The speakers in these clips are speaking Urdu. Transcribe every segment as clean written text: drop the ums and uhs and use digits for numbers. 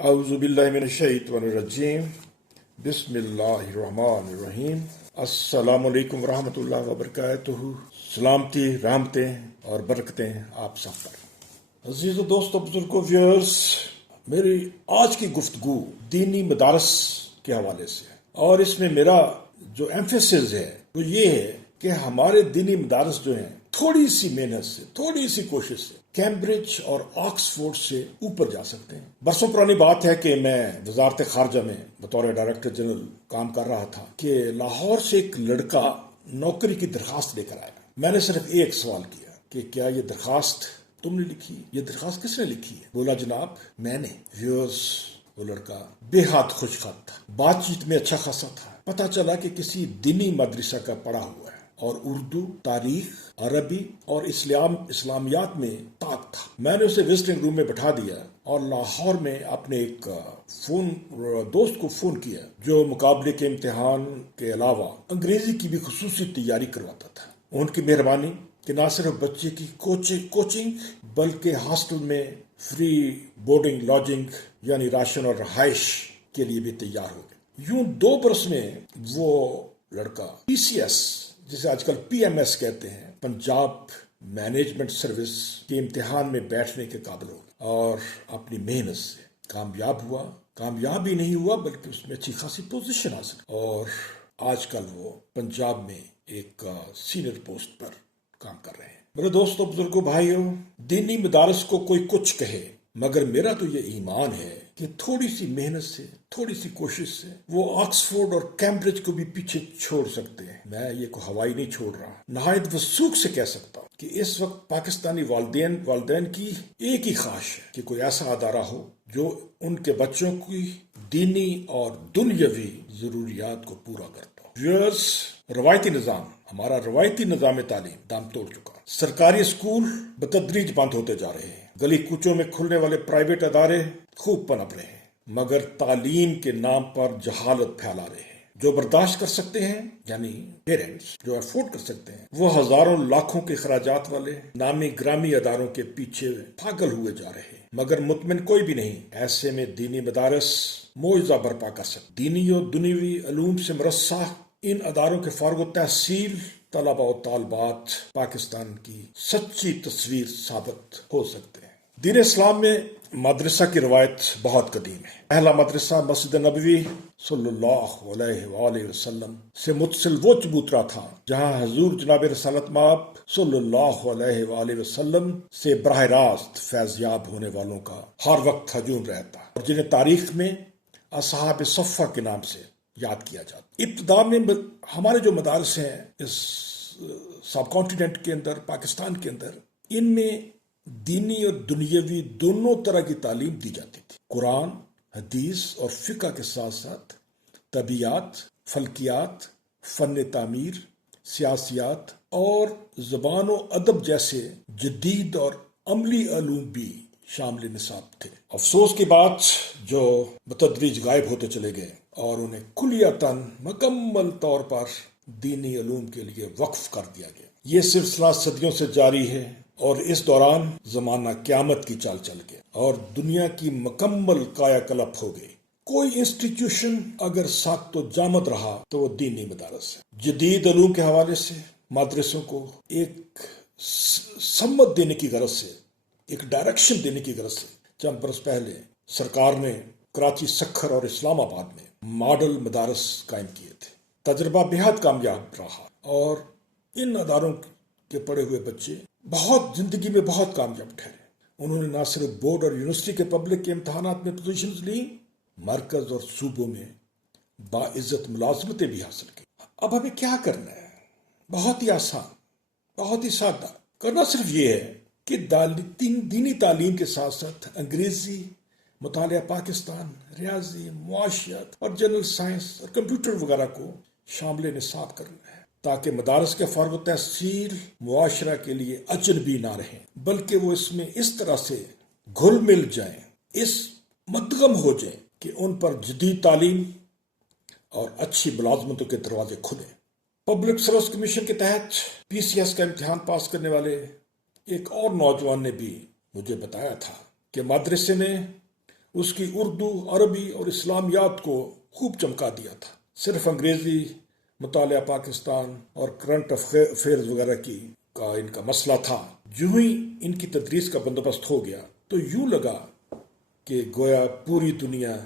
اعوذ باللہ من الشیطان الرجیم بسم اللہ الرحمن الرحیم السلام علیکم ورحمۃ اللہ وبرکاتہ۔ سلامتی، رحمتیں اور برکتیں آپ سب پر۔ عزیز و دوستو، بزرگوں، ویورز، میری آج کی گفتگو دینی مدارس کے حوالے سے ہے، اور اس میں میرا جو ایمفیسس ہے وہ یہ ہے کہ ہمارے دینی مدارس جو ہیں تھوڑی سی محنت سے، تھوڑی سی کوشش سے کیمبرج اور آکسفورڈ سے اوپر جا سکتے ہیں۔ برسوں پرانی بات ہے کہ میں وزارت خارجہ میں بطور ڈائریکٹر جنرل کام کر رہا تھا کہ لاہور سے ایک لڑکا نوکری کی درخواست لے کر آیا۔ میں نے صرف ایک سوال کیا کہ کیا یہ درخواست تم نے لکھی؟ یہ درخواست کس نے لکھی ہے؟ بولا جناب میں نے۔ ویورز، وہ لڑکا بے حد خوش خط تھا، بات چیت میں اچھا خاصا تھا۔ پتا چلا کہ کسی دینی مدرسہ کا پڑھا ہوا ہے اور اردو، تاریخ، عربی اور اسلامیات میں طاق تھا۔ میں نے اسے وزٹنگ روم میں بٹھا دیا اور لاہور میں اپنے ایک دوست کو فون کیا جو مقابلے کے امتحان کے علاوہ انگریزی کی بھی خصوصی تیاری کرواتا تھا۔ ان کی مہربانی کہ نہ صرف بچے کی کوچنگ بلکہ ہاسٹل میں فری بورڈنگ، لاڈجنگ یعنی راشن اور رہائش کے لیے بھی تیار ہو گئے۔ یوں 2 برس میں وہ لڑکا PCS، جسے آج کل PMS کہتے ہیں، پنجاب مینجمنٹ سروس کے امتحان میں بیٹھنے کے قابل ہو گیا اور اپنی محنت سے کامیاب ہوا۔ کامیاب ہی نہیں ہوا بلکہ اس میں اچھی خاصی پوزیشن حاصل، اور آج کل وہ پنجاب میں ایک سینئر پوسٹ پر کام کر رہے ہیں۔ میرے دوستوں، بزرگوں، بھائیوں، دینی مدارس کو کوئی کچھ کہے مگر میرا تو یہ ایمان ہے کہ تھوڑی سی محنت سے، تھوڑی سی کوشش سے وہ آکسفورڈ اور کیمبرج کو بھی پیچھے چھوڑ سکتے ہیں۔ میں یہ کو ہوائی نہیں چھوڑ رہا، نہایت وثوق سے کہہ سکتا ہوں کہ اس وقت پاکستانی والدین کی ایک ہی خواہش ہے کہ کوئی ایسا ادارہ ہو جو ان کے بچوں کی دینی اور دنیاوی ضروریات کو پورا کرتا ہو۔ ویورز، ہمارا روایتی نظام تعلیم دم توڑ چکا۔ سرکاری اسکول بتدریج بند ہوتے جا رہے ہیں، گلی کوچوں میں کھلنے والے پرائیویٹ ادارے خوب پنپ رہے ہیں، مگر تعلیم کے نام پر جہالت پھیلا رہے ہیں۔ جو برداشت کر سکتے ہیں، یعنی پیرنٹس جو افورڈ کر سکتے ہیں، وہ ہزاروں لاکھوں کے اخراجات والے نامی گرامی اداروں کے پیچھے پاگل ہوئے جا رہے ہیں، مگر مطمئن کوئی بھی نہیں۔ ایسے میں دینی مدارس معجزہ برپا کر سکتے۔ دینی و دنیوی علوم سے مرصع ان اداروں کے فارغ التحصیل طلباء و طالبات پاکستان کی سچی تصویر ثابت ہو سکتے ہیں۔ دین اسلام میں مدرسہ کی روایت بہت قدیم ہے۔ پہلا مدرسہ مسجد نبوی صلی اللہ علیہ وآلہ وسلم سے متصل وہ چبوترا تھا جہاں حضور جناب رسالت مآب صلی اللہ علیہ وآلہ وسلم سے براہ راست فیضیاب ہونے والوں کا ہر وقت ہجوم رہتا، اور جنہیں تاریخ میں اصحاب صفہ کے نام سے یاد کیا جاتا۔ ابتدا میں ہمارے جو مدارس ہیں اس سب کانٹیننٹ کے اندر، پاکستان کے اندر، ان میں دینی اور دنیاوی دونوں طرح کی تعلیم دی جاتی تھی۔ قرآن، حدیث اور فقہ کے ساتھ ساتھ طبیعیات، فلکیات، فن تعمیر، سیاسیات اور زبان و ادب جیسے جدید اور عملی علوم بھی شامل نصاب تھے۔ افسوس کی بات جو بتدریج غائب ہوتے چلے گئے اور انہیں کلیتاً مکمل طور پر دینی علوم کے لیے وقف کر دیا گیا۔ یہ سلسلہ صدیوں سے جاری ہے اور اس دوران زمانہ قیامت کی چال چل گیا اور دنیا کی مکمل کایا کلپ ہو گئی۔ کوئی انسٹیٹیوشن اگر سخت و جامد رہا تو وہ دینی مدارس ہے۔ جدید علوم کے حوالے سے مدرسوں کو ایک سمت دینے کی غرض سے، ایک ڈائریکشن دینے کی غرض سے چند برس پہلے سرکار نے کراچی، سکھر اور اسلام آباد میں ماڈل مدارس قائم کیے تھے۔ تجربہ بے حد کامیاب رہا اور ان اداروں کے پڑھے ہوئے بچے زندگی میں بہت کامیاب ٹھہرے۔ انہوں نے نہ صرف بورڈ اور یونیورسٹی کے پبلک کے امتحانات میں پوزیشنز لیں، مرکز اور صوبوں میں باعزت ملازمتیں بھی حاصل کی۔ اب ہمیں کیا کرنا ہے؟ بہت ہی آسان، بہت ہی سادہ۔ کرنا صرف یہ ہے کہ دینی تعلیم کے ساتھ ساتھ انگریزی، مطالعہ پاکستان، ریاضی، معاشیات اور جنرل سائنس اور کمپیوٹر وغیرہ کو شامل نصاب کرنا ہے، تاکہ مدارس کے فارغ التحصیل معاشرہ کے لیے اجنبی نہ رہیں، بلکہ وہ اس میں اس طرح سے گھل مل جائیں، اس مدغم ہو جائیں کہ ان پر جدید تعلیم اور اچھی ملازمتوں کے دروازے کھلیں۔ پبلک سروس کمیشن کے تحت PCS کا امتحان پاس کرنے والے ایک اور نوجوان نے بھی مجھے بتایا تھا کہ مدرسے میں اس کی اردو، عربی اور اسلامیات کو خوب چمکا دیا تھا۔ صرف انگریزی مطالعہ پاکستان اور کرنٹ افیئرز وغیرہ کا ان کا مسئلہ تھا۔ جو ہی ان کی تدریس کا بندوبست ہو گیا تو یوں لگا کہ گویا پوری دنیا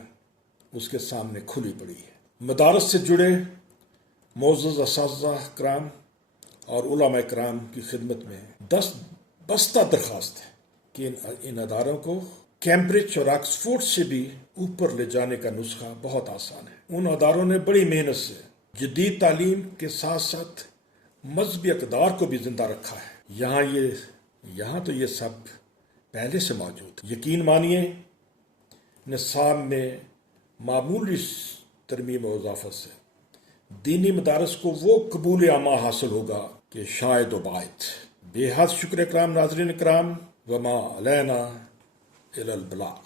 اس کے سامنے کھلی پڑی ہے۔ مدارس سے جڑے معزز اساتذہ کرام اور علماء کرام کی خدمت میں بستہ درخواست ہے کہ ان اداروں کو کیمبرج اور آکسفورڈ سے بھی اوپر لے جانے کا نسخہ بہت آسان ہے۔ ان اداروں نے بڑی محنت سے جدید تعلیم کے ساتھ ساتھ مذہبی اقدار کو بھی زندہ رکھا ہے۔ یہاں تو یہ سب پہلے سے موجود ہے۔ یقین مانیے نصاب میں معمولی ترمیم و اضافت سے دینی مدارس کو وہ قبول عامہ حاصل ہوگا کہ شاید و باید۔ بے حد شکر کرام ناظرین کرام، وما علینا الا البلاغ۔